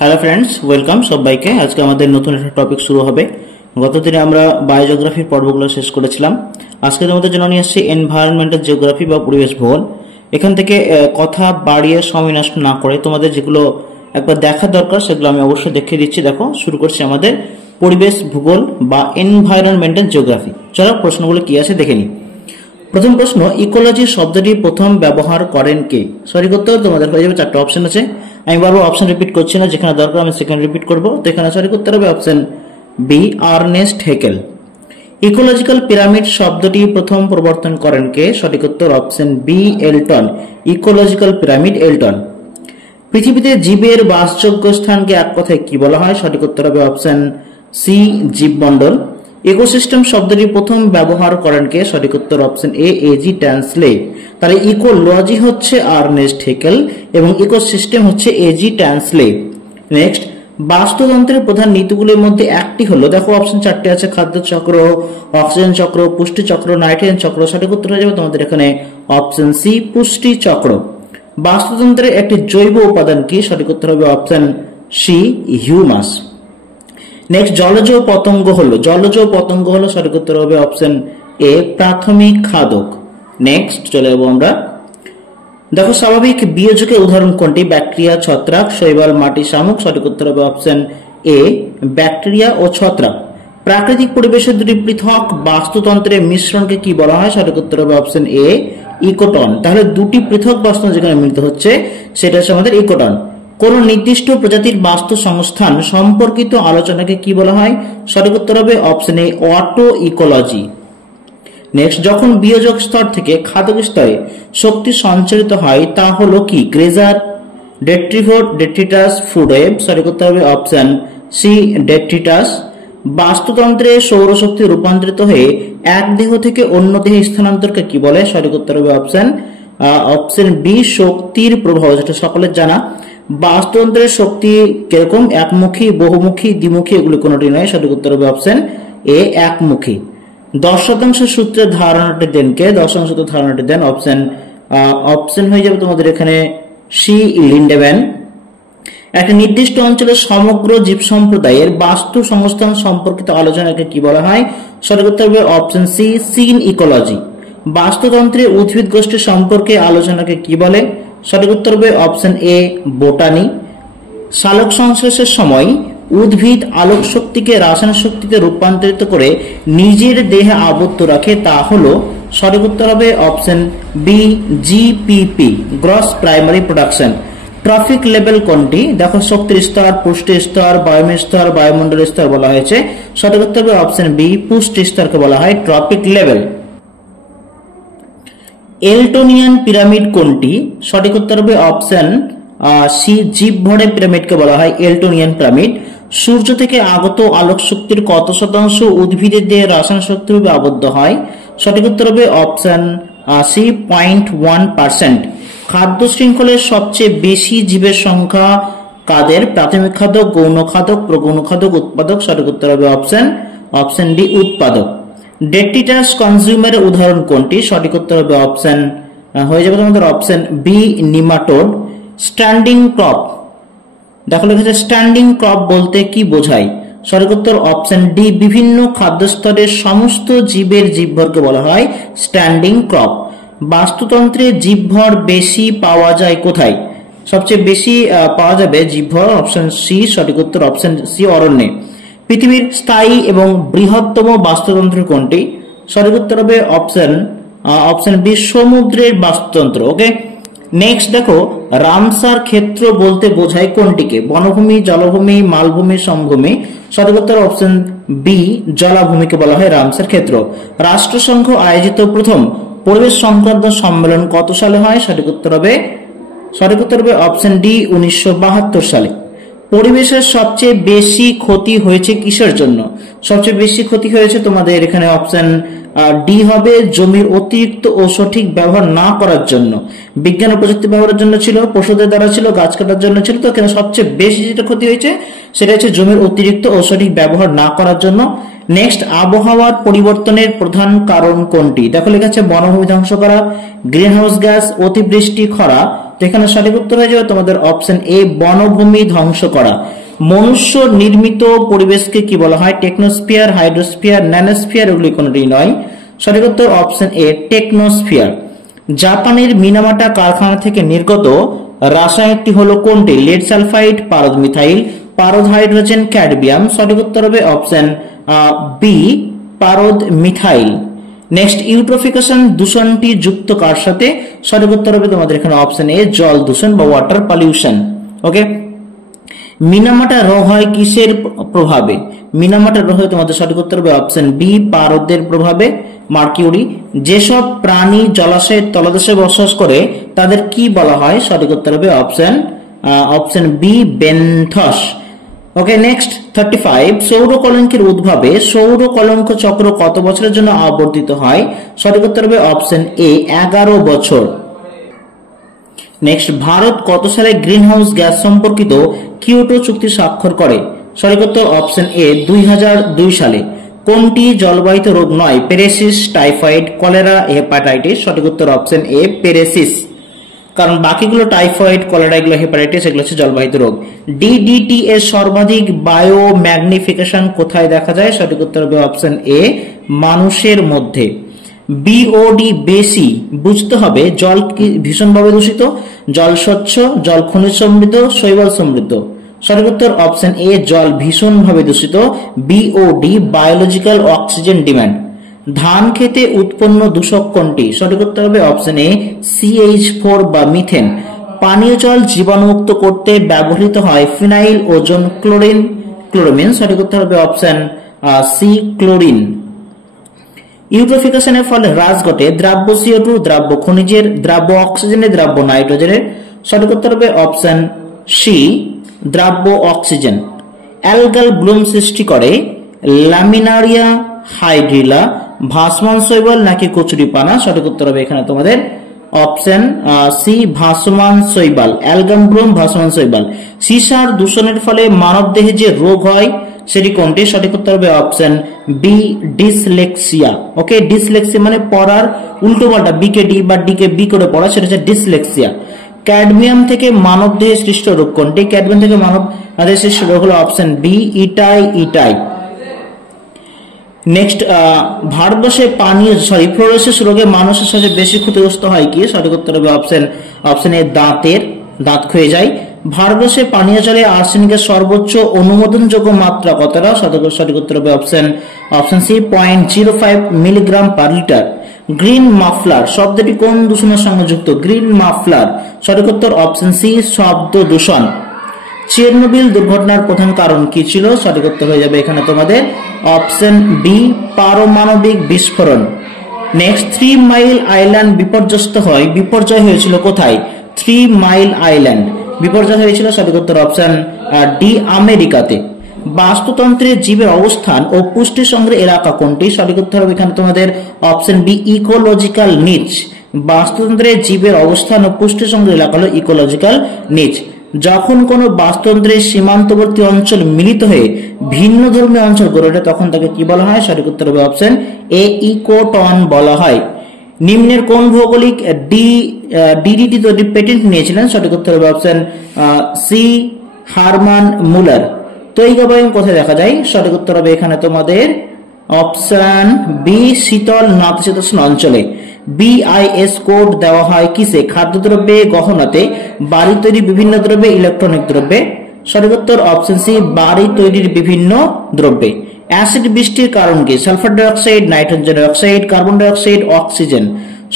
Hello friends, welcome সবাইকে। আজকে আমাদের নতুন একটা টপিক শুরু হবে। গতদিনে আমরা বায়োজিওগ্রাফির পর্বগুলো শেষ করেছিলাম। আজকে তোমাদের জন্য নিয়ে আসছি এনভায়রনমেন্টাল জিওগ্রাফি বা পরিবেশ ভূগোল। এখান থেকে কথা বাড়িয়ে সময় নষ্ট না করে তোমাদের যেগুলো একবার দেখা দরকার সেগুলো আমি অবশ্যই দেখিয়ে দিচ্ছি। দেখো, শুরু করছি আমাদের পরিবেশ ভূগোল বা এনভায়রনমেন্টাল জিওগ্রাফি। চলো প্রশ্নগুলো কি আছে দেখে নিই। প্রথম প্রশ্ন, ইকোলজি শব্দটি প্রথম ব্যবহার করেন কে? সঠিক উত্তর তোমাদের হয়ে যাবে, চারটা অপশন আছে। আমি বারবার অপশন রিপিট করছি না, যেখানে দরকার আমি সেখানে রিপিট করব। তো এখানে সঠিক উত্তর হবে option B, Ernest Haeckel. Ecological pyramid শব্দটি প্রথম প্রবর্তন করেন কে? সঠিক উত্তর option B, Elton. Ecological pyramid, Elton. পৃথিবীতে জীবের বাসযোগ্য স্থানকে এক কথায় কি বলা হয়? সঠিক উত্তর হবে অপশন সি, জীবমণ্ডল। ইকোসিস্টেম শব্দটি প্রথম ব্যবহার করেন কে? সঠিক উত্তর অপশন এ, এজি ট্যান্সলে। তাহলে ইকোলজি হচ্ছে আর্নেস্ট হেকেল এবং ইকোসিস্টেম হচ্ছে এজি ট্যান্সলে। নেক্সট, বাস্তুতন্ত্রের প্রধান নীতিগুলির মধ্যে একটি হলো, দেখো অপশন চারটি আছে, খাদ্য চক্র, অক্সিজেন চক্র, পুষ্টি চক্র, নাইট্রোজেন চক্র। সঠিক উত্তর হয়ে যাবে তোমাদের এখানে অপশন সি, পুষ্টি চক্র। বাস্তুতন্ত্রের একটি জৈব উপাদান কি? সঠিক উত্তর হবে অপশন সি, হিউমাস। নেক্সট, জলজ পতঙ্গ হলো, সঠিক উত্তর হবে অপশন এ, প্রাথমিক খাদক। নেক্সট চলে যাবো আমরা। দেখো, স্বাভাবিক বিয়োজকের উদাহরণ কোনটি? ব্যাকটেরিয়া, ছত্রাক, শৈবাল, মাটি, শামুক। সঠিক উত্তর হবে অপশন এ, ব্যাকটেরিয়া ও ছত্রাক। প্রাকৃতিক পরিবেশের দুটি পৃথক বাস্তুতন্ত্রের মিশ্রণকে কি বলা হয়? সঠিক উত্তর হবে অপশন এ, ইকোটন। তাহলে দুটি পৃথক বাস্তুতন্ত্র যেখানে মিলিত হচ্ছে সেটা হচ্ছে আমাদের ইকোটন। কোন নির্দিষ্ট প্রজাতির বাস্তু সংস্থান সম্পর্কিত আলোচনাকে কি বলা হয়? সঠিক উত্তর হবে option A, auto ecology. Next, যখন বিয়োজক স্তর থেকে খাদক স্তরে শক্তি সঞ্চারিত হয় তা হলো কি? Grazer, detritivore, detritus, food web. সঠিক উত্তর হবে অপশন সি, ডেট্রিটাস। বাস্তুতন্ত্রে সৌরশক্তি রূপান্তরিত হয়ে এক দেহ থেকে অন্য দেহে স্থানান্তরকে কি বলে? সঠিক উত্তর হবে অপশন বি, শক্তির প্রভাব, যেটা সকলের জানা। বাস্তুতন্ত্রের শক্তি কিরকম? একমুখী, বহুমুখী, দ্বিমুখী, এগুলি কোনোটি নয়। সঠিক উত্তর হবে অপশন এ, একমুখী। 10% সূত্রের ধারণাটি দেন কে? 10% সূত্রের ধারণাটি দেন অপশন হয়ে যাবে তোমাদের এখানে সি, লিন্ডেম্যান। একটা নির্দিষ্ট অঞ্চলের সমগ্র জীব সম্প্রদায়ের বাস্তু সংস্থান সম্পর্কিত আলোচনাকে কি বলা হয়? সঠিক উত্তর হবে অপশন সি, সিন ইকোলজি। বাস্তুতন্ত্রে উদ্ভিদ গোষ্ঠী সম্পর্কে আলোচনাকে কি বলে? সঠিক উত্তর হবে অপশন এ, বোটানি। সালোক সংশ্লেষের সময় উদ্ভিদ আলোক শক্তিকে রাসায়নিক শক্তিতে রূপান্তরিত করে নিজের দেহে আবদ্ধ রাখে, তা হলো, সঠিক উত্তর হবে option B, GPP, gross primary production. Trophic level কোনটি? দেখো, শক্তির স্তর, পুষ্টি স্তর, বায়ুমণ্ডল স্তর, বায়ুমণ্ডল স্তর বলা হয়েছে। সঠিক উত্তর হবে অপশন বি, পুষ্টি স্তরকে বলা হয় ট্রপিক লেভেল। এলটোনিয়ান পিরামিড কোনটি? সঠিক উত্তর হবে অপশন সি, জীবভরে পিরামিডকে বলা হয় এলটোনিয়ান পিরামিড। সূর্য থেকে আগত আলোক শক্তির কত শতাংশ উদ্ভিদের দেহে রাসায়নিক শক্তি রূপে আবদ্ধ হয়? সঠিক উত্তর হবে অপশন সি, 0.1%। খাদ্য শৃঙ্খলের সবচেয়ে বেশি জীবের সংখ্যা কাদের? প্রাথমিক খাদক, গৌণ খাদক, প্রগৌণ খাদক, উৎপাদক। সঠিক উত্তর হবে অপশন ডি, উৎপাদক। ডেট্রিটাস কনজিউমারের উদাহরণ কোনটি? সঠিক উত্তর হবে অপশন হয়ে যাবে তোমাদের option B, nematode. Standing crop, দেখো লেখা আছে স্ট্যান্ডিং ক্রপ বলতে কি বোঝায়? সঠিক উত্তর অপশন ডি, বিভিন্ন খাদ্য স্তরের সমস্ত জীবের জীবভরকে বলা হয় স্ট্যান্ডিং ক্রপ। বাস্তুতন্ত্রে জীবভর বেশি পাওয়া যায় কোথায়? সবচেয়ে বেশি পাওয়া যাবে জীবভর অপশন সি, সঠিক উত্তর অপশন সি, অরণ্যে। পৃথিবীর স্থায়ী এবং বৃহত্তম বাস্তুতন্ত্র কোনটি? সঠিক উত্তর হবে অপশন বি, সমুদ্রের বাস্তুতন্ত্র। ওকে। নেক্সট দেখো, রামসার ক্ষেত্র বলতে বোঝায় কোনটিকে? বনভূমি, জলভূমি, মালভূমি, সমভূমি। সঠিক উত্তর অপশন বি, জলাভূমিকে বলা হয় রামসার ক্ষেত্র। রাষ্ট্রসংঘ আয়োজিত প্রথম পরিবেশ সংক্রান্ত সম্মেলন কত সালে হয়? সঠিক উত্তর হবে অপশন ডি, 1972 সালে। পরিবেশের সবচেয়ে বেশি ক্ষতি হয়েছে কিসের জন্য? সবচেয়ে বেশি ক্ষতি হয়েছে তোমাদের এখানে অপশন ডি হবে জমির অতিরিক্ত ও সঠিক ব্যবহার না করার জন্য। বিজ্ঞান ও প্রযুক্তি ব্যবহারের জন্য ছিল, পশুদের দ্বারা ছিল, গাছ কাটার জন্য ছিল। তো এখানে সবচেয়ে বেশি যেটা ক্ষতি হয়েছে সেটা হচ্ছে জমির অতিরিক্ত ও সঠিক ব্যবহার না করার জন্য। নেক্সট, আবহাওয়ার পরিবর্তনের প্রধান কারণ কোনটি? দেখো লেখা আছে বনভূমি ধ্বংস করা, গ্রিন হাউস গ্যাস, অতিবৃষ্টি, খরা। তো এখানে সঠিক উত্তর হয়ে যাবে তোমাদের অপশন এ, বনভূমি ধ্বংস করা। মনুষ্য নির্মিত পরিবেশকে কি বলা হয়? টেকনোস্ফিয়ার, হাইড্রোস্ফিয়ার, ন্যানোস্ফিয়ার, এগুলি কোনটি নয়। সঠিক উত্তর অপশন এ, টেকনোস্ফিয়ার। জাপানের মিনামাটা কারখানা থেকে নির্গত রাসায়নিকটি হলো কোনটি? লেড সালফাইড, পারদ মিথাইল, পারদ হাইড্রোজেন, ক্যাডমিয়াম। সঠিক উত্তর হবে অপশন বি, পারদ মিথাইল। নেক্সট, ইউট্রোফিকেশন দূষণটি যুক্ত কার সাথে? সঠিক উত্তর হবে তোমাদের এখানে অপশন এ, জল দূষণ বা ওয়াটার পলিউশন। ওকে, মিনামাটা রোগ হয় কিসের প্রভাবে? মিনামাটা রোগ হয় তোমাদের সঠিক উত্তর হবে অপশন বি, পারদের প্রভাবে, মার্কিউরি। যেসব প্রাণী জলাশয়ের তলদেশে বসবাস করে তাদের কি বলা হয়? সঠিক উত্তর হবে অপশন বি, বেন্থস। ওকে, নেক্সট 35, সৌর কলঙ্কের উদ্ভবে সৌর কলঙ্ক চক্র কত বছরের জন্য আবর্তিত হয়? সঠিক উত্তর হবে অপশন এ, 11 বছর। নেক্সট, ভারত কত সালে গ্রিন হাউস গ্যাস সম্পর্কিত কিয়োটো চুক্তি স্বাক্ষর করে? সঠিক উত্তর অপশন এ, 2002 সালে। কোনটি জলবাহিত রোগ নয়? পেরেসিস, টাইফয়েড, কলেরা, হেপাটাইটিস। সঠিক উত্তর অপশন এ, পেরেসিস। কারণ বাকিগুলো টাইফয়েড, কলেরা, এগুলো হেপাটাইটিস, এগুলো হচ্ছে জলবাহিত রোগ। ডিডিটি এর সর্বাধিক বায়ো ম্যাগনিফিকেশন কোথায় দেখা যায়? সঠিক উত্তর হবে অপশন এ, মানুষের মধ্যে। বিওডি বেশি বুঝতে হবে জল কি ভীষণভাবে দূষিত, জল স্বচ্ছ, জল খনিজ সমৃদ্ধ, শৈবাল সমৃদ্ধ। সঠিক উত্তর অপশন এ, জল ভীষণভাবে দূষিত। BOD, biological oxygen demand. ধান খেতে উৎপন্ন দূষক কোনটি? সঠিক উত্তর হবে অপশন এ, CH4 বা মিথেন। পানীয় জল জীবাণুমুক্ত করতে ব্যবহৃত হয় ফিনাইল, ওজোন, ক্লোরামিন। সঠিক উত্তর হবে অপশন সি, ক্লোরিন। ইউট্রোফিকেশনের ফলে হ্রাস ঘটে দ্রাব্য CO2, দ্রাব্য খনিজের, দ্রাব্য অক্সিজেনের, দ্রাব্য নাইট্রোজেনের। সঠিক উত্তর হবে অপশন সি, দ্রাব্য অক্সিজেন। অ্যালগাল ব্লুম সৃষ্টি করে লামিনারিয়া হাইড্রিলা, ভাসমান শৈবাল নাকি কচুরিপানা? সঠিক উত্তর হবে এখানে তোমাদের অপশন সি, ভাসমান শৈবাল। অ্যালগাম ব্লুম, ভাসমান শৈবাল। সীসার দূষণের ফলে মানব দেহে যে রোগ হয় সেটি কোনটি? সঠিক উত্তর হবে অপশন বি, ডিসলেক্সিয়া। ওকে, ডিসলেক্সিয়া মানে পড়ার উল্টো পাল্টা, বি কে ডি বা ডি কে বি করে পড়া, সেটা হচ্ছে ডিসলেক্সিয়া। ক্যাডমিয়াম থেকে মানব দেহে সৃষ্ট রোগ কোনটি? ক্যাডমিয়াম থেকে মানব দেহে সৃষ্ট রোগ হলো অপশন বি, ইটাই। নেক্সট, ভারতবর্ষে ফ্লোরোসিস রোগে মানুষের সাথে বেশি ক্ষতিগ্রস্ত হয় কি? সঠিক উত্তর হবে অপশন এ, দাঁত ক্ষয়ে যায়। ভারতবর্ষে পানীয় জলে আর্সেনিকের সর্বোচ্চ অনুমোদনযোগ্য মাত্রা কতটা? সঠিক উত্তর হবে option C, 0.05 milligram per litre. Green muffler শব্দটি কোন দূষণের সঙ্গে যুক্ত? Green muffler. সঠিক উত্তর অপশন সি, শব্দ দূষণ। চেরনোবিল দুর্ঘটনার প্রধান কারণ কি ছিল? সঠিক উত্তর হয়ে যাবে এখানে তোমাদের অপশন বি, পারমাণবিক বিস্ফোরণ। নেক্সট, 3 মাইল আইল্যান্ড বিপর্যয় হয়েছিল কোথায়? 3 মাইল আইল্যান্ড বিপর্যয় হয়েছিল। সঠিক উত্তর অপশন ডি, আমেরিকাতে। বাস্তুতন্ত্রে জীবের অবস্থান ও পুষ্টি সংগ্রহ এলাকা কোনটি? সঠিক উত্তর হবে এখানে তোমাদের অপশন বি, ইকোলজিক্যাল নিচ। বাস্তুতন্ত্রে জীবের অবস্থান ও পুষ্টি সংগ্রহ এলাকা হলো ইকোলজিক্যাল নিচ। যখন কোনো বাস্তুতন্ত্রের সীমান্তবর্তী অঞ্চল মিলিত হয়ে ভিন্ন ধর্মীয় অঞ্চল গড়ে ওঠে তখন তাকে কি বলা হয়? সঠিক উত্তর হবে অপশন এ, ইকোটন বলা হয়। নিম্নের কোন ভৌগোলিক ডিডিটি তৈরি পেটেন্ট নিয়েছিলেন? সঠিক উত্তর হবে অপশন সি, হারমান মুলার। তৈগাবায়ন কোথায় দেখা যায়? সঠিক উত্তর হবে এখানে তোমাদের অপশন বি, শীতল নাতিশীতোষ্ণ অঞ্চলে। BIS কোড দেওয়া হয় কিসে? খাদ্যদ্রব্যে, গহনাতে, বাড়ি তৈরি বিভিন্ন দ্রব্যে, ইলেকট্রনিক দ্রব্যে। সঠিক উত্তর অপশন সি, বাড়ি তৈরির বিভিন্ন দ্রব্যে। অ্যাসিড বৃষ্টির কারণ কি? Sulphur dioxide, nitrogen dioxide, carbon dioxide, oxygen.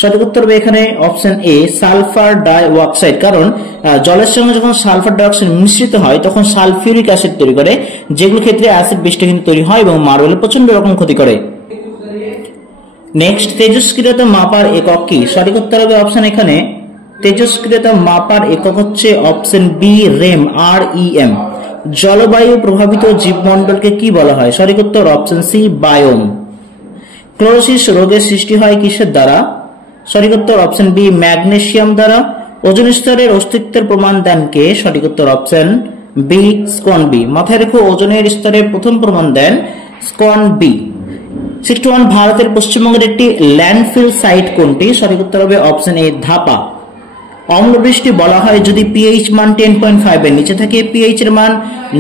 সঠিক উত্তর হবে এখানে অপশন এ, সালফার ডাইঅক্সাইড। কারণ জলের সঙ্গে যখন সালফার ডাইঅক্সাইড মিশ্রিত হয় তখন সালফিউরিক অ্যাসিড তৈরি করে, যেগুলো ক্ষেত্রে অ্যাসিড বৃষ্টি কিন্তু তৈরি হয় এবং মার্বেলে প্রচন্ড রকম ক্ষতি করে। নেক্সট, তেজস্ক্রিয়তা মাপার একক কি? সঠিক উত্তর হবে অপশন এখানে তেজস্ক্রিয়তা মাপার একক হচ্ছে অপশন বি, REM। জলবায়ু প্রভাবিত জীবমণ্ডলকে কি বলা হয়? সঠিক উত্তর অপশন সি, বায়োম। ক্লোরোসিস রোগের সৃষ্টি হয় কিসের দ্বারা? সঠিক উত্তর অপশন বি ম্যাগনেসিয়াম দ্বারা। ওজোন স্তরের অস্তিত্বের প্রমাণ দেন কে? সঠিক উত্তর অপশন বি স্কন বি। মাথায় রেখো ওজনের স্তরের প্রথম প্রমাণ দেন স্কন বি। 61 ভারতের পশ্চিমবঙ্গের একটি ল্যান্ডফিল সাইট কোনটি? সঠিক উত্তর হবে অপশন এ ধাপা। অম্লবৃষ্টি বলা হয় যদি পিএইচ মান 10.5 এর নিচে থাকে, পিএইচ এর মান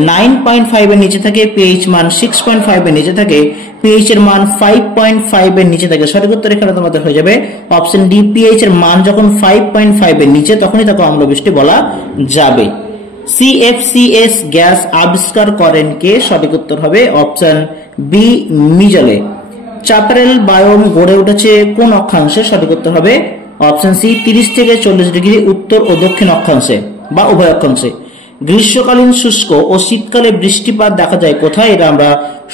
9.5 এর নিচে থাকে, পিএইচ মান 6.5 এর নিচে থাকে, পিএইচ এর মান 5.5 এর নিচে থাকে। সঠিক উত্তর এখানে তোমাদের হয়ে যাবে অপশন ডি, পিএইচ এর মান যখন 5.5 এর নিচে তখনই তাকে অম্লবৃষ্টি বলা যাবে। সিএফসিএস গ্যাস আবিষ্কার করেন কে? সঠিক উত্তর হবে অপশন বি মিজেলে। চ্যাপারেল বায়োম গড়ে উঠেছে কোন অক্ষাংশে? সঠিক উত্তর হবে অপশন সি 30 থেকে 40 ডিগ্রি উত্তর ও দক্ষিণ অক্ষাংশে বা উভয় অক্ষাংশে। গ্রীষ্মকালীন শুষ্ক ও শীতকালে বৃষ্টিপাত দেখা যায় কোথায়? এটা আমরা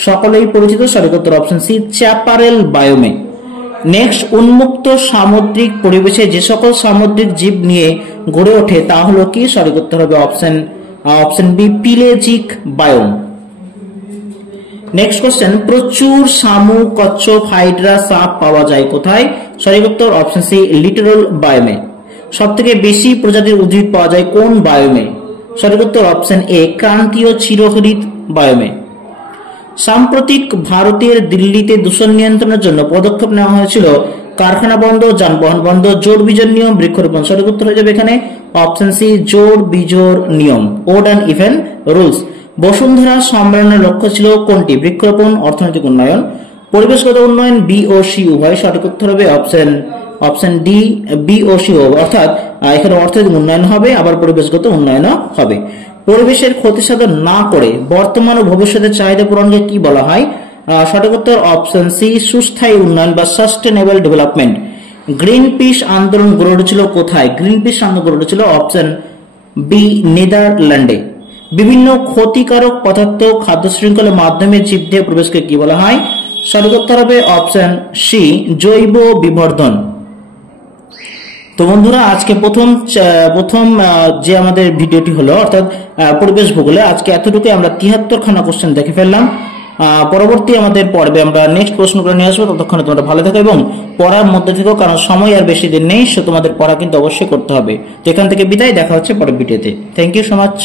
সকলেই পরিচিত। সঠিক উত্তর অপশন সি চ্যাপারেল বায়োমে। নেক্সট, উন্মুক্ত সামুদ্রিক পরিবেশে যে সকল সামুদ্রিক জীব নিয়ে গড়ে ওঠে তা হলো কি? সঠিক উত্তর হবে option B pelagic biome. Next question, প্রচুর শামুক, কচ্ছপ, হাইড্রা, সাপ পাওয়া যায় কোথায়? সঠিক উত্তর অপশন সি লিটোরাল বায়োমে। সব থেকে বেশি প্রজাতির উদ্ভিদ পাওয়া যায় কোন বায়োমে? সঠিক উত্তর অপশন এ ক্রান্তীয় চিরহরিৎ বায়োমে। সাম্প্রতিক ভারতের দিল্লিতে দূষণ নিয়ন্ত্রণের জন্য পদক্ষেপ নেওয়া হয়েছিল কারখানা বন্ধ, যানবাহন বন্ধ, জোড় বিজোড় নিয়ম, বৃক্ষরোপণ। সঠিক উত্তর হয়ে যাবে এখানে অপশন সি জোড় বিজোড় নিয়ম, ওড অ্যান্ড ইভেন রুলস। বসুন্ধরা সম্মেলনের লক্ষ্য ছিল কোনটি? বৃক্ষরোপণ, অর্থনৈতিক উন্নয়ন, পরিবেশগত উন্নয়ন, বি ও সি উভয়। সঠিক উত্তর হবে অপশন ডি বি ও সি অর্থাৎ এখানে অর্থনৈতিক উন্নয়ন হবে আবার পরিবেশগত উন্নয়নও হবে। পরিবেশের ক্ষতি সাধন না করে বর্তমান ও ভবিষ্যতের চাহিদা পূরণকে কি বলা হয়? সঠিক উত্তর অপশন সি সুস্থায়ী উন্নয়ন বা সাস্টেনেবল ডেভেলপমেন্ট। গ্রিন পিস আন্দোলন গড়ে উঠেছিল কোথায়? গ্রিন পিস আন্দোলন গড়ে উঠেছিল অপশন বি নেদারল্যান্ডে। বিভিন্ন ক্ষতিকারক পদার্থ খাদ্য শৃঙ্খলের মাধ্যমে জীবদেহে প্রবেশকে কি বলা হয়? সঠিক উত্তর হবে অপশন সি জৈব বিবর্ধন। তো বন্ধুরা, আজকে প্রথম যে আমাদের ভিডিওটি হলো অর্থাৎ পরিবেশ ভূগোলে আজকে এতটুকু। আমরা 73 খানা কোশ্চেন দেখে ফেললাম। পরবর্তী আমাদের পর্বে আমরা নেক্সট প্রশ্নগুলো নিয়ে আসবো। ততক্ষণে তোমরা ভালো থাকো এবং পড়ার মধ্যে থেকো, কারণ সময় আর বেশি দিন নেই। সো তোমাদের পড়া কিন্তু অবশ্যই করতে হবে। তো এখান থেকে বিদায়, দেখা হচ্ছে পরের ভিডিওতে। Thank you so much.